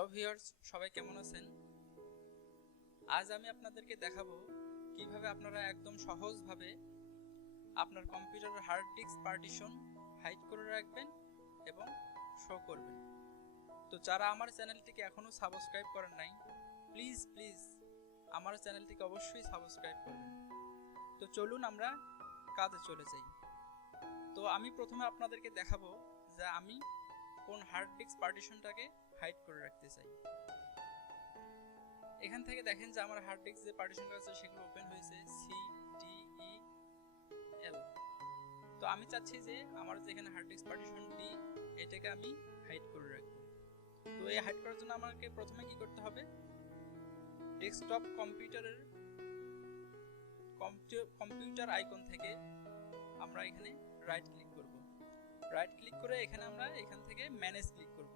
Hello viewers, সবাই কেমন আছেন? আজ আমি আপনাদেরকে দেখাবো কিভাবে আপনারা একদম সহজভাবে আপনার কম্পিউটারের হার্ড ডিস্ক পার্টিশন হাইড করে রাখবেন এবং শো করবেন। তো যারা আমার চ্যানেলটিকে এখনো সাবস্ক্রাইব করেন নাই, প্লিজ আমার চ্যানেলটিকে অবশ্যই সাবস্ক্রাইব করবেন। তো চলুন আমরা কাজে চলে যাই। তো আমি প্রথমে আপনাদেরকে দেখাবো যে আমি কোন হার্ড ডিস্ক পার্টিশনটাকে হাইড করে রাখতে চাই। এখান থেকে দেখেন যে আমার হার্ড ডিস্ক যে পার্টিশনটা আছে সেগুলো ওপেন হয়েছে CDEL। তো আমি চাচ্ছি যে আমার যেখানে হার্ড ডিস্ক পার্টিশন D এটাকে আমি হাইড করে রাখবো। তো এই হাইড করার জন্য আমাকে প্রথমে কি করতে হবে, ডেস্কটপ কম্পিউটার আইকন থেকে আমরা এখানে রাইট ক্লিক করব। রাইট ক্লিক করে এখানে আমরা এখান থেকে ম্যানেজ ক্লিক করব।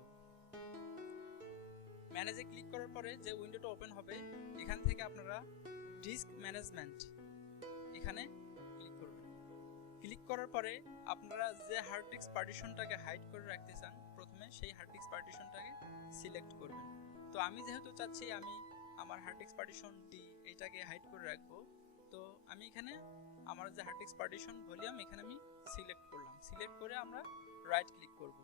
ম্যানেজে ক্লিক করার পরে যে উইন্ডোটা ওপেন হবে এখান থেকে আপনারা ডিস্ক ম্যানেজমেন্ট এখানে ক্লিক করবেন। ক্লিক করার পরে আপনারা যে হার্ড ডিস্ক পার্টিশনটাকে হাইড করে রাখতে চান প্রথমে সেই হার্ড ডিস্ক পার্টিশনটাকে সিলেক্ট করবেন। তো আমি যেহেতু চাচ্ছি আমি আমার হার্ড ডিস্ক পার্টিশন D এটাকে হাইড করে রাখবো, তো আমি এখানে আমার যে হার্ড ডিস্ক পার্টিশন ভলিউম এখানে আমি সিলেক্ট করলাম। সিলেক্ট করে আমরা রাইট ক্লিক করব।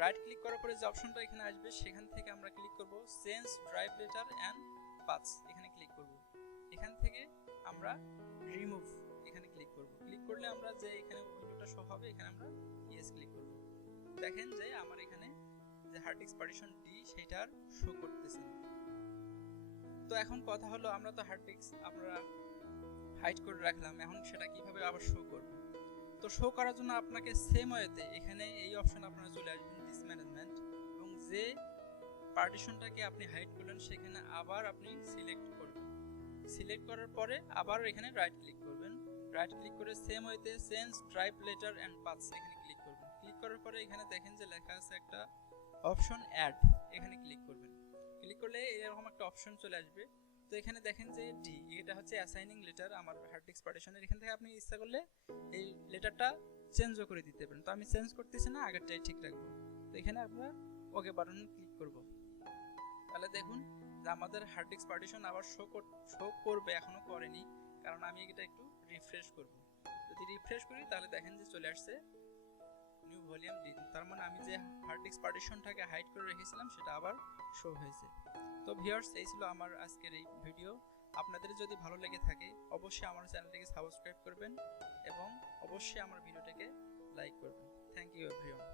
রাইট ক্লিক করার পরে যে অপশনটা এখানে আসবে সেখান থেকে আমরা ক্লিক করব change drive letter and paths, এখানে ক্লিক করব। এখান থেকে আমরা রিমুভ এখানে ক্লিক করব। ক্লিক করলে আমরা যে এখানে উইন্ডোটা শো হবে এখানে আমরা ইয়েস ক্লিক করব। দেখেন যে আমার এখানে যে হার্ড ডিস্ক পার্টিশন D সেটা আর শো করতেছে না। তো এখন কথা হলো আমরা তো হার্ড ডিস্ক আমরা হাইড করে রাখলাম, এখন সেটা কিভাবে আবার শো করব। তো শো করার জন্য আপনাকে সেম ওয়েতে এখানে এই অপশন আপনারা চলে আসবেন ডিস্ক ম্যানেজমেন্ট, এবং যে পার্টিশনটাকে আপনি হাইড করলেন সেখানে আবার আপনি সিলেক্ট করবেন। সিলেক্ট করার পরে আবার এখানে রাইট ক্লিক করবেন। রাইট ক্লিক করে সেম ওয়েতে change drive letter and paths এখানে ক্লিক করবেন। ক্লিক করার পরে এখানে দেখেন যে লেখা আছে একটা অপশন অ্যাড, এখানে ক্লিক করবেন। ক্লিক করলে এরকম একটা অপশন চলে আসবে। তো এখানে দেখেন যে D এটা হচ্ছে অ্যাসাইনিং লেটার আমার হার্ড ডিস্ক পার্টিশনের। এখান থেকে আপনি ইচ্ছা করলে এই লেটারটা চেঞ্জও করে দিতে পারেন। তো আমি চেঞ্জ করতেছি না, আগেরটাই ঠিক রাখবো। তো এখানে আমরা ওকে বাটনে ক্লিক করব। তাহলে দেখুন যে আমাদের হার্ড ডিস্ক পার্টিশন আবার শো করবে, এখনো করেনি কারণ আমি এটা একটু রিফ্রেশ করব। যদি রিফ্রেশ করি তাহলে দেখেন যে চলে আসছে নিউ ভলিউম D, তার মানে আমি যে হার্ড ডিস্ক পার্টিশনটাকে হাইড করে রেখেছিলাম সেটা আবার শো হয়েছে। তো ভিউয়ার্স, এই ছিল আমার আজকের এই ভিডিও। আপনাদের যদি ভালো লেগে থাকে অবশ্যই আমার চ্যানেলটিকে সাবস্ক্রাইব করবেন এবং অবশ্যই আমার ভিডিওটাকে লাইক করবেন। Thank you everyone.